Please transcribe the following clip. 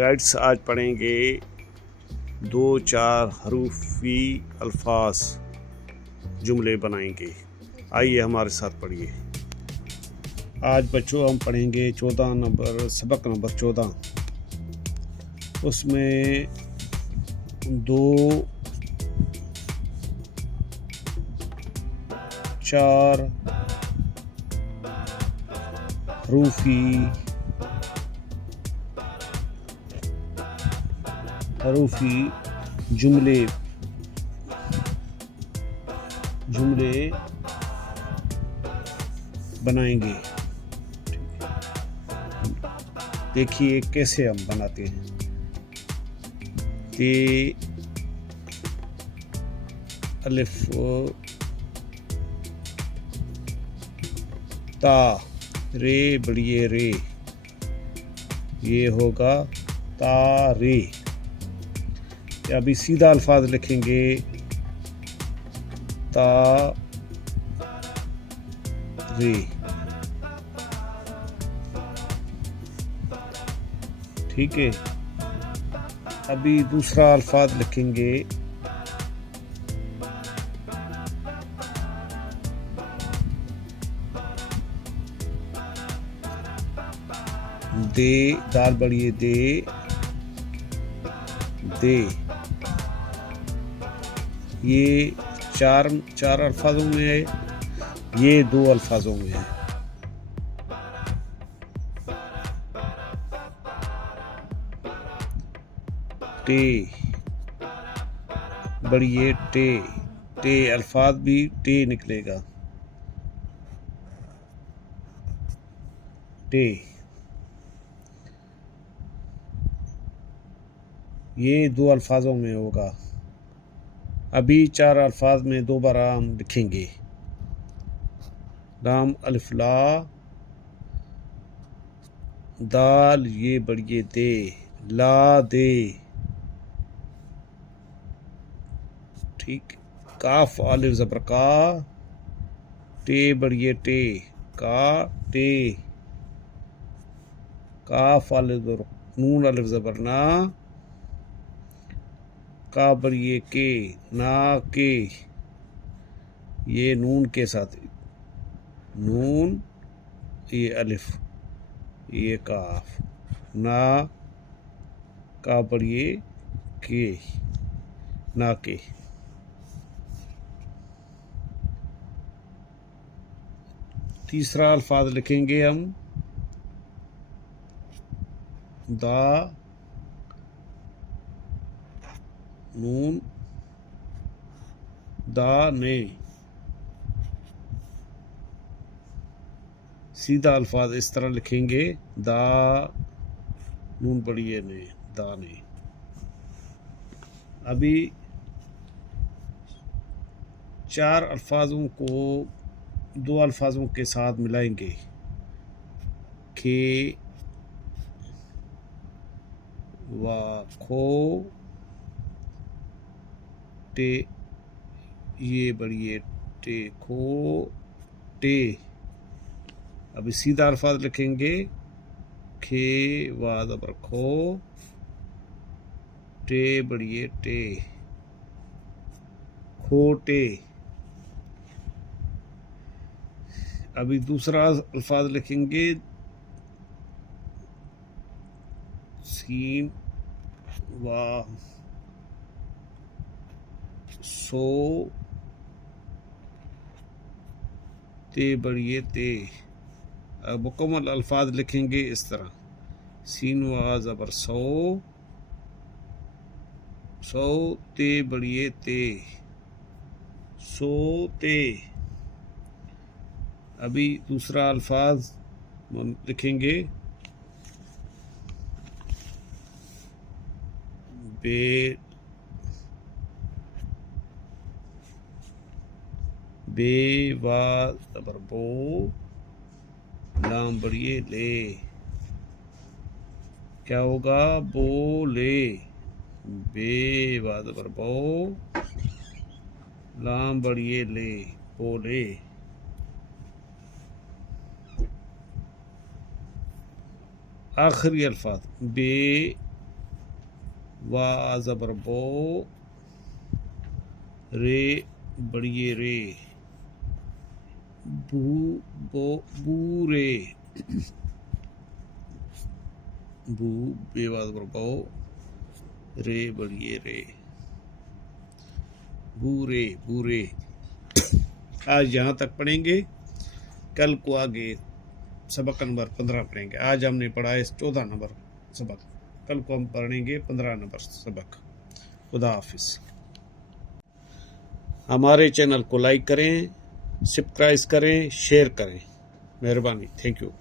Guides आज पढ़ेंगे 2-4 हरूफी अल्फाज जुमले बनाएंगे। आइए हमारे साथ पढ़िए। आज बच्चों हम पढ़ेंगे 14 नंबर सबक नंबर 14। उसमें 2-4 हरूफी जुमले बनाएंगे। देखिए कैसे हम बनाते हैं। ते अलिफ ता रे बड़िए रे, ये होगा तारे। अभी सीधा अल्फाज लिखेंगे ता रे। ठीक है। अभी दूसरा अल्फाज लिखेंगे दे, दाल बढ़िए दे दे। ये चार अल्फाजों में है, ये 2 अल्फाजों में है। टे बढ़िए टे, टे अल्फाज भी टे निकलेगा। टे ये 2 अल्फाजों में होगा। अभी 4 अल्फाज में दोबारा हम लिखेंगे। लाम अलिफ ला, दाल ये बढ़िए दे, ला दे। ठीक। काफ अलिफ ज़बर का, टे बढ़िए टे, का टे। काफ अलिफ नून अलिफ ज़बर ना, का बढ़िए के, ना के। ये नून के साथ नून, ये अलिफ, ये काफ, ना का बढ़िए के, ना के। तीसरा अल्फाज लिखेंगे हम दा नून दा ने। सीधा अल्फाज इस तरह लिखेंगे दा नून बढ़िए ने, दाने। अभी 4 अल्फाजों को 2 अल्फाजों के साथ मिलाएंगे। खे व खो टे, ये बढ़िए टे खो टे। अभी सीधा अल्फाज लिखेंगे खे व ज़बर खो, टे बढ़िए टे, खोटे। अभी दूसरा अल्फाज लिखेंगे सीन व सो, ते बढ़िए ते। अब मुकम्मल अल्फाज लिखेंगे इस तरह। सीन व ज़बर सो, सो ते बढ़िए ते, सोते। अभी दूसरा अल्फाज लिखेंगे बे, बे व ज़बर बो, लाम बढ़िए ले। क्या होगा? बोले। बे व ज़बर बो, लाम बढ़िए ले, बोले। आखिरी अल्फाज बे वा ज़बर बो, रे बड़िए रे, बू बो बूरे, बू बेवा ज़बर बो, रे बड़िए रे, बूरे बूरे। आज यहाँ तक पढ़ेंगे, कल को आगे सबक नंबर 15 पढ़ेंगे। आज हमने पढ़ा है 14 नंबर सबक, कल को हम पढ़ेंगे 15 नंबर सबक। खुदा हाफिज़। हमारे चैनल को लाइक करें, सब्सक्राइब करें, शेयर करें। मेहरबानी। Thank you.